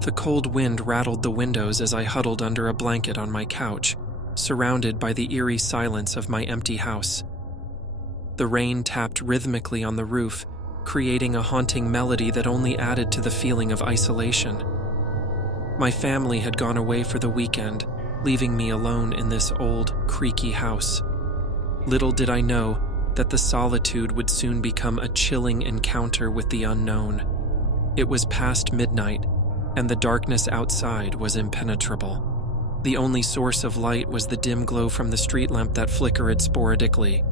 The cold wind rattled the windows as I huddled under a blanket on my couch, surrounded by the eerie silence of my empty house. The rain tapped rhythmically on the roof, creating a haunting melody that only added to the feeling of isolation. My family had gone away for the weekend, leaving me alone in this old, creaky house. Little did I know that the solitude would soon become a chilling encounter with the unknown. It was past midnight, and the darkness outside was impenetrable. The only source of light was the dim glow from the street lamp that flickered sporadically.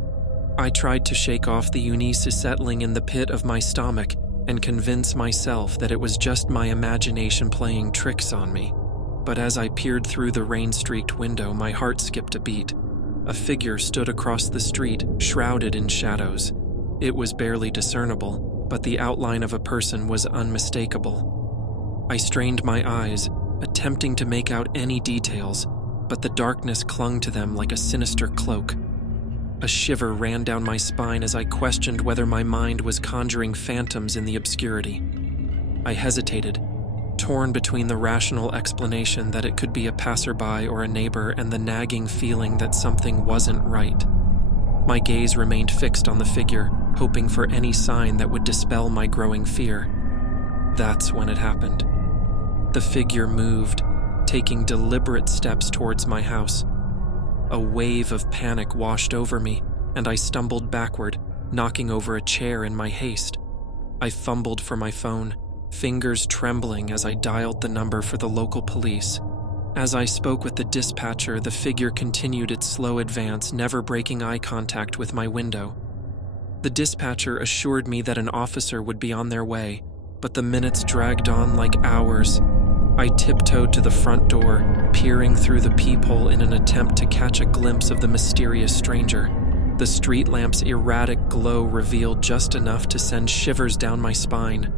I tried to shake off the unease settling in the pit of my stomach and convince myself that it was just my imagination playing tricks on me. But as I peered through the rain-streaked window, my heart skipped a beat. A figure stood across the street, shrouded in shadows. It was barely discernible, but the outline of a person was unmistakable. I strained my eyes, attempting to make out any details, but the darkness clung to them like a sinister cloak. A shiver ran down my spine as I questioned whether my mind was conjuring phantoms in the obscurity. I hesitated, torn between the rational explanation that it could be a passerby or a neighbor and the nagging feeling that something wasn't right. My gaze remained fixed on the figure, hoping for any sign that would dispel my growing fear. That's when it happened. The figure moved, taking deliberate steps towards my house. A wave of panic washed over me, and I stumbled backward, knocking over a chair in my haste. I fumbled for my phone, fingers trembling as I dialed the number for the local police. As I spoke with the dispatcher, the figure continued its slow advance, never breaking eye contact with my window. The dispatcher assured me that an officer would be on their way, but the minutes dragged on like hours. I tiptoed to the front door, peering through the peephole in an attempt to catch a glimpse of the mysterious stranger. The street lamp's erratic glow revealed just enough to send shivers down my spine.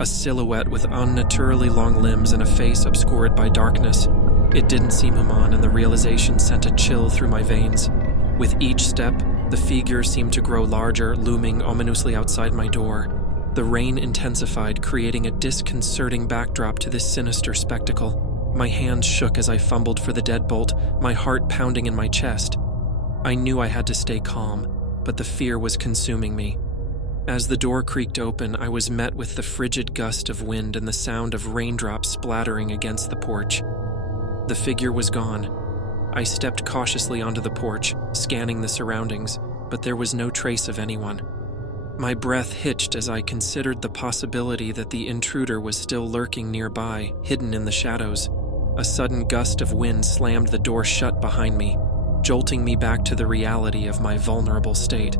A silhouette with unnaturally long limbs and a face obscured by darkness. It didn't seem human, and the realization sent a chill through my veins. With each step, the figure seemed to grow larger, looming ominously outside my door. The rain intensified, creating a disconcerting backdrop to this sinister spectacle. My hands shook as I fumbled for the deadbolt, my heart pounding in my chest. I knew I had to stay calm, but the fear was consuming me. As the door creaked open, I was met with the frigid gust of wind and the sound of raindrops splattering against the porch. The figure was gone. I stepped cautiously onto the porch, scanning the surroundings, but there was no trace of anyone. My breath hitched as I considered the possibility that the intruder was still lurking nearby, hidden in the shadows. A sudden gust of wind slammed the door shut behind me, jolting me back to the reality of my vulnerable state.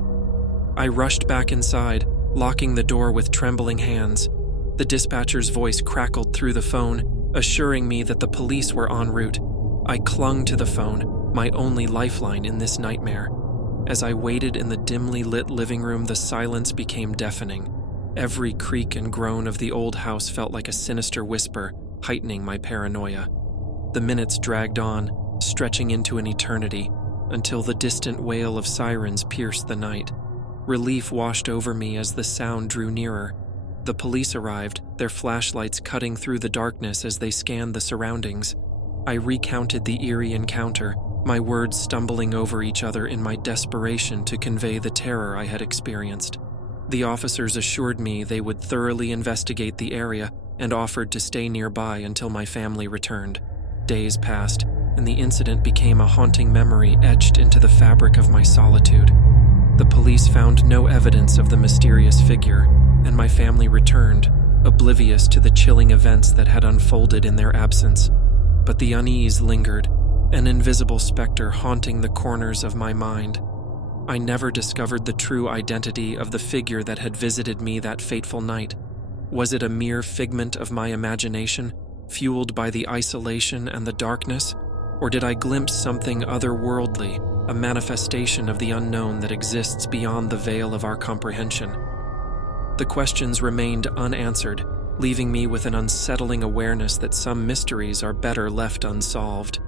I rushed back inside, locking the door with trembling hands. The dispatcher's voice crackled through the phone, assuring me that the police were en route. I clung to the phone, my only lifeline in this nightmare. As I waited in the dimly lit living room, the silence became deafening. Every creak and groan of the old house felt like a sinister whisper, heightening my paranoia. The minutes dragged on, stretching into an eternity, until the distant wail of sirens pierced the night. Relief washed over me as the sound drew nearer. The police arrived, their flashlights cutting through the darkness as they scanned the surroundings. I recounted the eerie encounter, my words stumbling over each other in my desperation to convey the terror I had experienced. The officers assured me they would thoroughly investigate the area and offered to stay nearby until my family returned. Days passed, and the incident became a haunting memory etched into the fabric of my solitude. The police found no evidence of the mysterious figure, and my family returned, oblivious to the chilling events that had unfolded in their absence. But the unease lingered, an invisible specter haunting the corners of my mind. I never discovered the true identity of the figure that had visited me that fateful night. Was it a mere figment of my imagination, fueled by the isolation and the darkness? Or did I glimpse something otherworldly, a manifestation of the unknown that exists beyond the veil of our comprehension? The questions remained unanswered, leaving me with an unsettling awareness that some mysteries are better left unsolved.